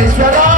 Venezuela.